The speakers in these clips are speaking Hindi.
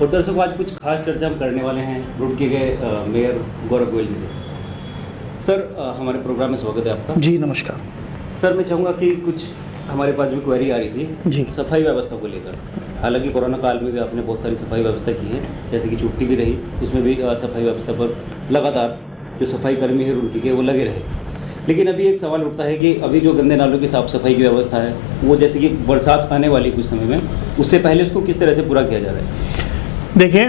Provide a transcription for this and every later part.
और दर्शकों, आज कुछ खास चर्चा हम करने वाले हैं रुड़की के मेयर गौरव गोयल जी से। सर, हमारे प्रोग्राम में स्वागत है आपका। जी नमस्कार सर, मैं चाहूँगा कि कुछ हमारे पास भी क्वेरी आ रही थी जी। सफाई व्यवस्था को लेकर। हालांकि कोरोना काल में भी आपने बहुत सारी सफाई व्यवस्था की है, जैसे कि छुट्टी भी रही, उसमें भी सफाई व्यवस्था पर लगातार जो सफाई कर्मी है रुड़की के वो लगे रहे। लेकिन अभी एक सवाल उठता है कि अभी जो गंदे नालों की साफ सफाई की व्यवस्था है वो, जैसे कि बरसात आने वाली कुछ समय में, उससे पहले उसको किस तरह से पूरा किया जा रहा है? देखिए,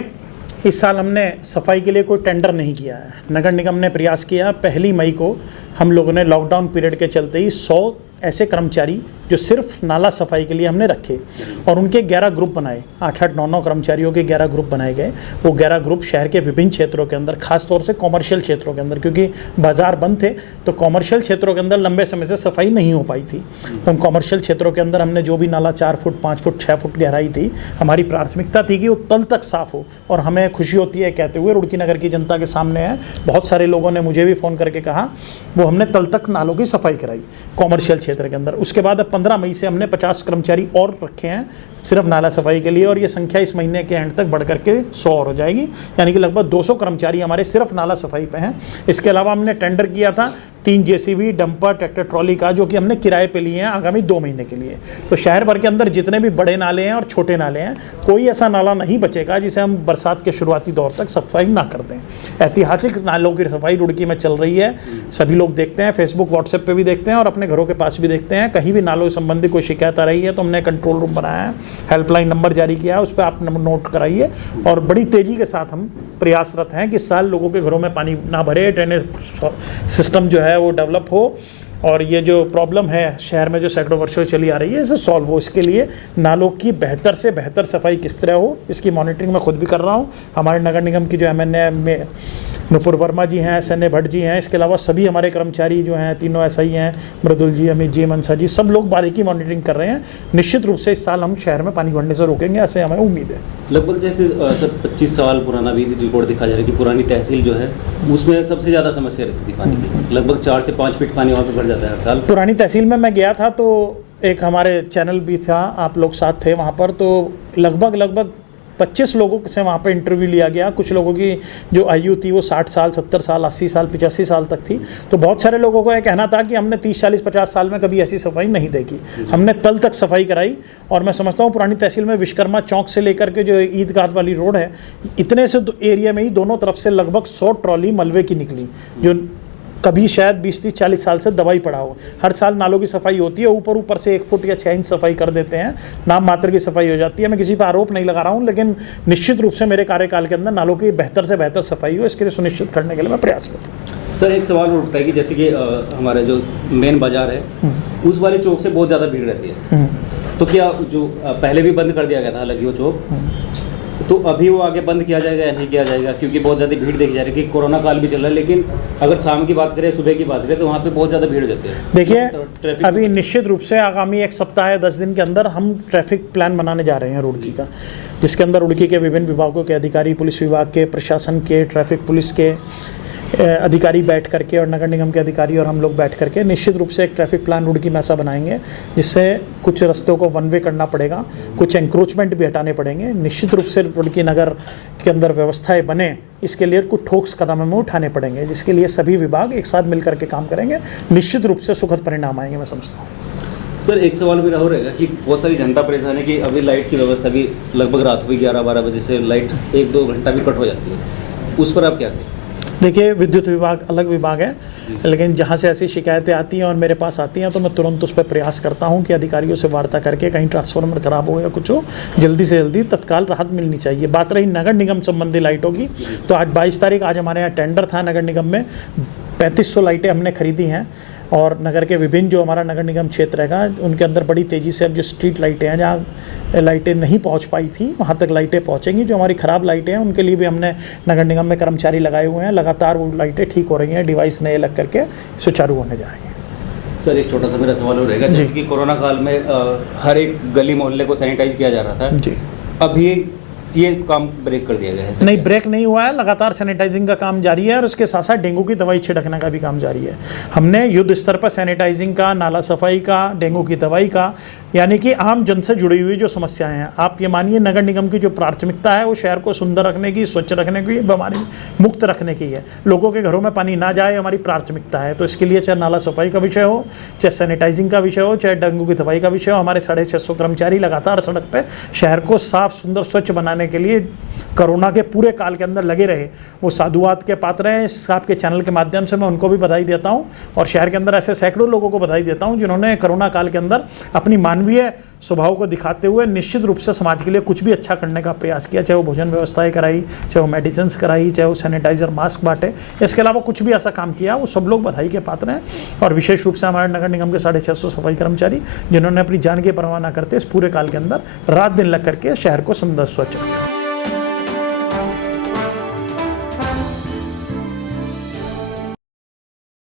इस साल हमने सफाई के लिए कोई टेंडर नहीं किया है। नगर निगम ने प्रयास किया। 1 मई को हम लोगों ने लॉकडाउन पीरियड के चलते ही 100 ऐसे कर्मचारी जो सिर्फ नाला सफाई के लिए हमने रखे और उनके 11 ग्रुप बनाए। 8-8, 9-9 कर्मचारियों के 11 ग्रुप बनाए गए। वो 11 ग्रुप शहर के विभिन्न क्षेत्रों के अंदर, खासतौर से कॉमर्शियल क्षेत्रों के अंदर, क्योंकि बाजार बंद थे तो कॉमर्शियल क्षेत्रों के अंदर लंबे समय से सफाई नहीं हो पाई थी। तो उन कॉमर्शियल क्षेत्रों के अंदर हमने जो भी नाला 4 फुट, 5 फुट, 6 फुट गहराई थी, हमारी प्राथमिकता थी कि वो तल तक साफ हो। और हमें खुशी होती है कहते हुए, रुड़की नगर की जनता के सामने है, बहुत सारे लोगों ने मुझे भी फ़ोन करके कहा, वो हमने तल तक नालों की सफाई कराई कॉमर्शियल क्षेत्र के अंदर। उसके बाद अब 15 मई से हमने 50 कर्मचारी और रखे हैं सिर्फ नाला सफाई के लिए, और ये संख्या इस महीने के एंड तक बढ़ करके 100 और हो जाएगी। यानी कि लगभग 200 कर्मचारी हमारे सिर्फ नाला सफाई पे हैं। इसके अलावा हमने टेंडर किया था 3 जेसीबी, डंपर, ट्रैक्टर ट्रॉली का, जो कि हमने किराए पे लिए हैं आगामी 2 महीने के लिए। तो शहर भर के अंदर जितने भी बड़े नाले हैं और छोटे नाले हैं, कोई ऐसा नाला नहीं बचेगा जिसे हम बरसात के शुरुआती दौर तक सफाई ना कर दें। ऐतिहासिक नालों की सफाई रुड़की में चल रही है, सभी लोग देखते हैं, फेसबुक व्हाट्सएप पे भी देखते हैं और अपने घरों के पास भी देखते हैं। कहीं भी नालों संबंधी कोई शिकायत आ रही है तो हमने कंट्रोल रूम बनाया है, हेल्पलाइन नंबर जारी किया है, उस पर आप नोट कराइए। और बड़ी तेजी के साथ हम प्रयासरत हैं कि इस साल लोगों के घरों में पानी ना भरे, ड्रेनेज सिस्टम जो है वो डेवलप हो, और ये जो प्रॉब्लम है शहर में जो सैकड़ों वर्षों से चली आ रही है, इसे सॉल्व हो। इसके लिए नालों की बेहतर से बेहतर सफाई किस तरह हो, इसकी मॉनिटरिंग मैं खुद भी कर रहा हूँ। हमारे नगर निगम की जो MNA में नुपुर वर्मा जी हैं, SNA भट्ट जी हैं, इसके अलावा सभी हमारे कर्मचारी जो हैं, तीनों SI हैं, मृदुल जी, अमित जी, मनसा जी, सब लोग बारीकी मॉनिटरिंग कर रहे हैं। निश्चित रूप से इस साल हम शहर में पानी बढ़ने से रोकेंगे, ऐसे हमें उम्मीद है। लगभग जैसे सर 25 साल पुराना भी रिपोर्ट दिखा जा रहा है कि पुरानी तहसील जो है उसमें सबसे ज़्यादा समस्या रहती थी पानी की। लगभग 4 से 5 फीट पानी वहाँ पर भर जाता है हर साल। पुरानी तहसील में मैं गया था तो एक हमारे चैनल भी था, आप लोग साथ थे वहाँ पर, तो लगभग 25 लोगों से वहाँ पे इंटरव्यू लिया गया। कुछ लोगों की जो आयु थी वो 60 साल, 70 साल, 80 साल, 85 साल तक थी। तो बहुत सारे लोगों को यह कहना था कि हमने 30, 40, 50 साल में कभी ऐसी सफाई नहीं देखी। हमने तल तक सफाई कराई, और मैं समझता हूँ पुरानी तहसील में विश्वकर्मा चौक से लेकर के जो ईदगाह वाली रोड है, इतने से एरिया में ही दोनों तरफ से लगभग 100 ट्रॉली मलबे की निकली, जो कभी शायद 20, 30, 40 साल से दवाई पड़ा हो। हर साल नालों की सफाई होती है, ऊपर से 1 फुट या 6 इंच सफाई कर देते हैं, नाम मात्र की सफाई हो जाती है। मैं किसी पर आरोप नहीं लगा रहा हूँ, लेकिन निश्चित रूप से मेरे कार्यकाल के अंदर नालों की बेहतर से बेहतर सफाई हो, इसके लिए सुनिश्चित करने के लिए मैं प्रयास करता हूँ। सर, एक सवाल उठता है कि जैसे कि हमारा जो मेन बाजार है उस वाले चौक से बहुत ज़्यादा भीड़ रहती है, तो क्या जो पहले भी बंद कर दिया गया था हालांकि वो चौक, तो अभी वो आगे बंद किया जाएगा या नहीं किया जाएगा? क्योंकि बहुत ज़्यादा भीड़ देखी जा रही है कि कोरोना काल भी चल रहा है, लेकिन अगर शाम की बात करें, सुबह की बात करें, तो वहाँ पे बहुत ज़्यादा भीड़ हो जाती है। देखिए, तो अभी निश्चित रूप से आगामी 1 सप्ताह या 10 दिन के अंदर हम ट्रैफिक प्लान बनाने जा रहे हैं रुड़की का, जिसके अंदर रुड़की के विभिन्न विभागों के अधिकारी, पुलिस विभाग के, प्रशासन के, ट्रैफिक पुलिस के अधिकारी बैठ करके, और नगर निगम के अधिकारी और हम लोग बैठ करके निश्चित रूप से एक ट्रैफिक प्लान रुड़की में ऐसा बनाएंगे जिससे कुछ रास्तों को 1 वे करना पड़ेगा, कुछ एंक्रोचमेंट भी हटाने पड़ेंगे। निश्चित रूप से रुड़की नगर के अंदर व्यवस्थाएं बने, इसके लिए कुछ ठोस कदम हमें उठाने पड़ेंगे, जिसके लिए सभी विभाग एक साथ मिल करके काम करेंगे। निश्चित रूप से सुखद परिणाम आएंगे, मैं समझता हूँ। सर, एक सवाल मेरा हो रहेगा कि बहुत सारी जनता परेशान है कि अभी लाइट की व्यवस्था भी लगभग रात को 11-12 बजे से लाइट 1-2 घंटा भी कट हो जाती है, उस पर आप क्या कहें? देखिए, विद्युत विभाग अलग विभाग है, लेकिन जहाँ से ऐसी शिकायतें आती हैं और मेरे पास आती हैं तो मैं तुरंत उस पर प्रयास करता हूँ कि अधिकारियों से वार्ता करके, कहीं ट्रांसफार्मर खराब हो या कुछ हो, जल्दी से जल्दी तत्काल राहत मिलनी चाहिए। बात रही नगर निगम संबंधी लाइटों की, तो आज 22 तारीख, आज हमारे यहाँ टेंडर था नगर निगम में, 3500 लाइटें हमने खरीदी हैं, और नगर के विभिन्न जो हमारा नगर निगम क्षेत्र रहेगा उनके अंदर बड़ी तेज़ी से अब जो स्ट्रीट लाइटें हैं, जहाँ लाइटें नहीं पहुंच पाई थी वहां तक लाइटें पहुंचेंगी। जो हमारी ख़राब लाइटें हैं उनके लिए भी हमने नगर निगम में कर्मचारी लगाए हुए हैं, लगातार वो लाइटें ठीक हो रही हैं, डिवाइस नए लग करके सुचारू होने जा रही हैं। सर, एक छोटा सा मेरा सवाल हो रहेगा, जैसे कि कोरोना काल में हर एक गली मोहल्ले को सैनिटाइज किया जा रहा था जी, अभी ये काम ब्रेक कर दिया गया है? नहीं, ब्रेक नहीं हुआ है, लगातार सैनिटाइजिंग का काम जारी है, और उसके साथ साथ डेंगू की दवाई छिड़कने का भी काम जारी है। हमने युद्ध स्तर पर सैनिटाइजिंग का, नाला सफाई का, डेंगू की दवाई का, यानी कि आम जन से जुड़ी हुई जो समस्याएं हैं, आप ये मानिए नगर निगम की जो प्राथमिकता है वो शहर को सुंदर रखने की, स्वच्छ रखने की, बीमारी मुक्त रखने की है। लोगों के घरों में पानी ना जाए हमारी प्राथमिकता है। तो इसके लिए चाहे नाला सफाई का विषय हो, चाहे सैनिटाइजिंग का विषय हो, चाहे डेंगू की दवाई का विषय हो, हमारे 650 कर्मचारी लगातार सड़क पर शहर को साफ सुंदर स्वच्छ बनाने के लिए कोरोना के पूरे काल के अंदर लगे रहे। वो साधुवाद के पात्र हैं। इस आपके चैनल के माध्यम से मैं उनको भी बधाई देता हूँ और शहर के अंदर ऐसे सैकड़ों लोगों को बधाई देता हूँ जिन्होंने कोरोना काल के अंदर अपनी मानवीय स्वभाव को दिखाते हुए निश्चित रूप से समाज के लिए कुछ भी अच्छा करने का प्रयास किया। चाहे वो भोजन व्यवस्थाएं कराई, चाहे वो मेडिसिन कराई, चाहे वो सैनिटाइजर मास्क बांटे, इसके अलावा कुछ भी ऐसा काम किया, वो सब लोग बधाई के पात्र हैं। और विशेष रूप से हमारे नगर निगम के 650 सफाई कर्मचारी जिन्होंने अपनी जान की परवाह न करते इस पूरे काल के अंदर रात दिन लग करके शहर को सुंदर स्वच्छ रखा।